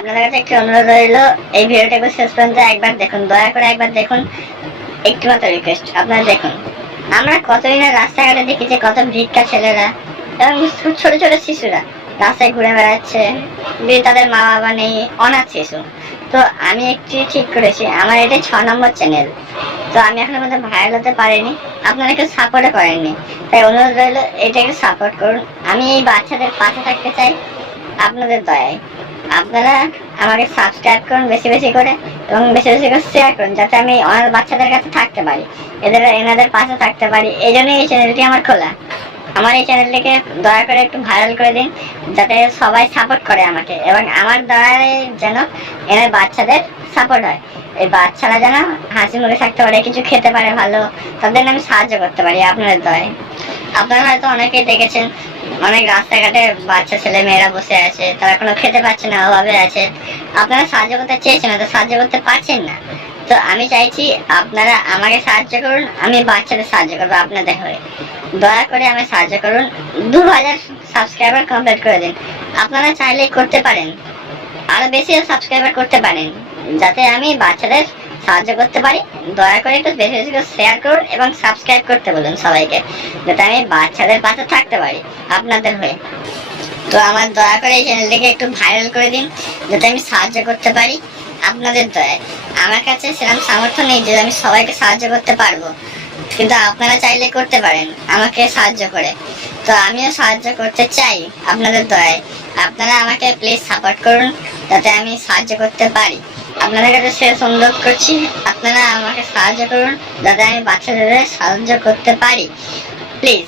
আপনাদের কাছে একটি অনুরোধ রইল, এই ভিডিওটা একবার শেষ পর্যন্ত একবার দেখুন, দয়া করে একবার দেখুন, একটু মাত্র রিকোয়েস্ট। আপনারা দেখুন, আমরা কতই না রাস্তাঘাটে দেখি যে কত ভিক্ষা ছেলেরা এবং ছোট ছোট শিশুরা রাস্তায় ঘুরে বেড়াচ্ছে, তাদের মা বাবা নেই, অনাথ শিশু। তো আমি একটি ঠিক করেছি, আমার এটা 6 নম্বর চ্যানেল, তো আমি এখনো পর্যন্ত ভাইরাল হতে পারিনি, আপনারা কেউ সাপোর্টও করেননি, তাই অনুরোধ রইল এটা একটু সাপোর্ট করুন। আমি এই বাচ্চাদের পাশে থাকতে চাই আপনাদের দয়ায়। আপনারা আমাকে সাবস্ক্রাইব করুন বেশি বেশি করে এবং বেশি বেশি করে শেয়ার করুন, যাতে আমি অনেক বাচ্চাদের কাছে থাকতে পারি, এনাদের পাশে থাকতে পারি। এই জন্যই এই চ্যানেলটি আমার খোলা। আমার এই চ্যানেলটিকে দয়া করে একটু ভাইরাল করে দিন, যাতে সবাই সাপোর্ট করে আমাকে এবং আমার দয়ায় যেন এনার বাচ্চাদের সাপোর্ট হয়। এই বাচ্চারা যেন হাসি মুখে থাকতে পারে, কিছু খেতে পারে ভালো, তাদের আমি সাহায্য করতে পারি আপনাদের দয়ায়। আপনারা হয়তো অনেকেই দেখেছেন, অনেক রাস্তাঘাটে বাচ্চা ছেলে মেয়েরা বসে আছে, তারা কোনো খেতে পাচ্ছে না, অভাবে আছে। আপনারা সাহায্য করতে চেয়েছেন, তো সাহায্য করতে পারছেন না। তো আমি চাইছি আপনারা আমাকে সাহায্য করুন, আমি বাচ্চাদের সাহায্য করবো আপনাদের হয়ে। দয়া করে আমাকে সাহায্য করুন, 2000 সাবস্ক্রাইবার কমপ্লিট করে দিন। আপনারা চাইলে করতে পারেন, আরো বেশি সাবস্ক্রাইবার করতে পারেন, যাতে আমি বাচ্চাদের সাহায্য করতে পারি। দয়া করে একটু বেশি বেশি করে শেয়ার করুন এবং সাবস্ক্রাইব করতে বলুন সবাইকে, যাতে আমি বাচ্চাদের পাশে থাকতে পারি আপনাদের হয়ে। তো আমার দয়া করে এই চ্যানেলটিকে একটু ভাইরাল করে দিন, যাতে আমি সাহায্য করতে পারি আপনাদের দয়ায়। আমার কাছে সেরকম সামর্থ্য নেই যে আমি সবাইকে সাহায্য করতে পারবো, কিন্তু আপনারা চাইলে করতে পারেন আমাকে সাহায্য করে। তো আমিও সাহায্য করতে চাই আপনাদের দয়ায়। আপনারা আমাকে প্লিজ সাপোর্ট করুন, যাতে আমি সাহায্য করতে পারি। আপনাদের কাছে শেষ অনুরোধ করছি, আপনারা আমাকে সাহায্য করুন, যাতে আমি বাচ্চাদের সাহায্য করতে পারি, প্লিজ।